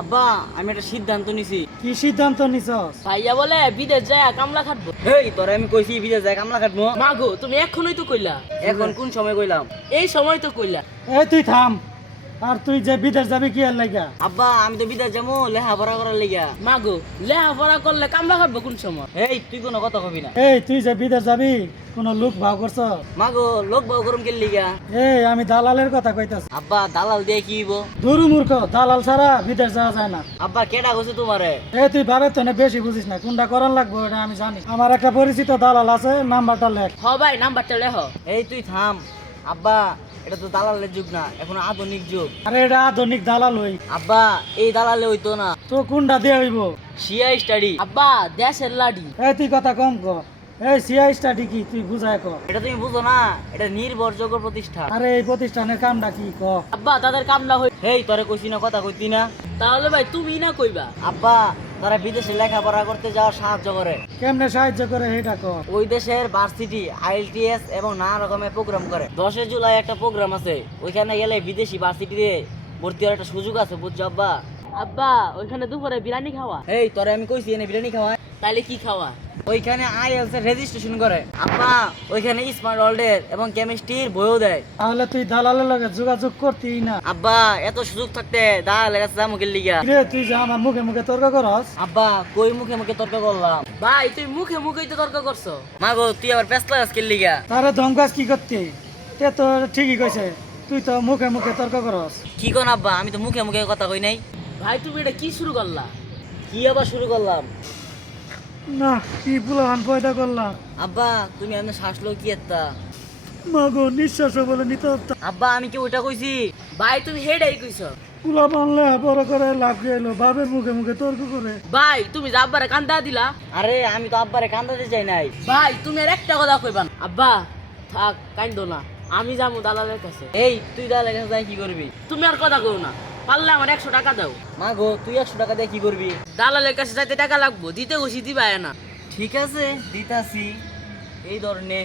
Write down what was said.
আব্বা আমি একটা সিদ্ধান্ত নিছি। কি সিদ্ধান্ত নিছস? ভাইয়া বলে বিদেশ যায় কামলা খাটবো। এই তোরা আমি কইছি বিদেশ যায় কামলা খাটবো। মাগো তুমি এখনই তো কইলা। এখন কোন সময় কইলাম? এই সময় তো কইলা। এই তুই থাম। আর তুই যে বিদেশ যাবি কি আর লাগা আব্বা আমি তো বিদেশ যাব লেখাপড়া করার লেগা মাগো লেখাপড়া করলে কামলা করব কোন সময়? এই তুই কোনো কথা কবি না। এই তুই যে বিদেশ যাবি কোনো লোক ভাও করছ? মাগো লোক বউ গরম কে লিগা এই আমি দালালের কথা কইতাছি। আব্বা দালাল দিয়ে কি হইব? ধরু মূর্খ দালাল ছাড়া বিদেশ যাওয়া যায় না। আব্বা কেডা কইছে তোমারে? এই তুই ভাবে তো না বেশি বুঝিস না কোনটা করার লাগবে এটা আমি জানি। আমার একটা পরিচিত দালাল আছে নাম্বারটা লেখ। হ ভাই নাম্বারটা লেহ এই তুই থাম। আব্বা এটা তো দালালের যুগ না এখন আধুনিক যুগ। আরে এটা আধুনিক দালাল হই। আব্বা এই দালালে হইতো না। তো কোনটা দিয়ে হইব? শিয়া স্টাডি আব্বা দেশের লাডি এই তুই কথা কম ক। এই সিআই স্টাডি কি? তুই বুঝায় ক। এটা তুমি বুঝো না এটা নির্ভরযোগ্য প্রতিষ্ঠান। আরে এই প্রতিষ্ঠানের কামটা কি? ক। আব্বা তাদের কামলা হই হেই তোরে কইছি না কথা কইতি না। তাহলে ভাই তুমি না কইবা। আব্বা তারা বিদেশে লেখাপড়া করতে যাওয়ার সাহায্য করে। কেমনে সাহায্য করে এটা কর? ওই দেশের ভার্সিটি আইএলটিএস এবং নানা রকমের প্রোগ্রাম করে। দশই জুলাই একটা প্রোগ্রাম আছে ওইখানে গেলে বিদেশি ভার্সিটিতে ভর্তি হওয়ার একটা সুযোগ আছে বুঝছ আব্বা? আব্বা ওইখানে দুপুরে বিরিয়ানি খাওয়া। এই তোরে আমি কইছি এনে বিরিয়ানি খাওয়ায়। তাইলে কি খাওয়া? ওইখানে আইএলস এর রেজিস্ট্রেশন করে। আব্বা ওইখানে স্মার্ট ওয়ার্ল্ডের এবং কেমিস্ট্রির বইও দেয়। তাহলে তুই দালালের লগে যোগাযোগ করতি না। আব্বা এত সুযোগ থাকতে দা লেগেছে জামুকের লিগা। রে তুই যা আমার মুখে মুখে তর্ক করস? আব্বা কই মুখে মুখে তর্ক করলাম? ভাই তুই মুখে মুখেই তো তর্ক করছ। মাগো তুই আবার পেছলা আজকের লিগা? তারে ধমকাস কি করতে? তে তো ঠিকই কইছে তুই তো মুখে মুখে তর্ক করস। কি কোন আব্বা আমি তো মুখে মুখে কথা কই নাই। ভাই তুমি এটা কি শুরু করলা? কি আবার শুরু করলাম? না কি পুলাহান পয়দা করলাম। আব্বা তুমি আমি শ্বাস লো কি একটা? মাগো নিঃশ্বাস বলে নিতে আব্বা আমি কি ওইটা কইছি? ভাই তুমি হেডাই কইছো। পুলা বানলে বড় করে লাভ গেলো বাবের মুখে মুখে তর্ক করে। ভাই তুমি যে আব্বারে কান্দা দিলা? আরে আমি তো আব্বারে কান্দাতে চাই নাই। ভাই তুমি আর একটা কথা কইবা না। আব্বা থাক কান্দো না। আমি যাব দালালের কাছে। এই তুই দা লেগে যাই কি করবি? তুমি আর কথা কও না। পারলে আমার একশো টাকা দাও। মাগো তুই একশো টাকা দিয়ে কি করবি? দালালের কাছে যাইতে টাকা লাগবো দিতে বসি দিবা না। ঠিক আছে দিতাছি। এই ধরনের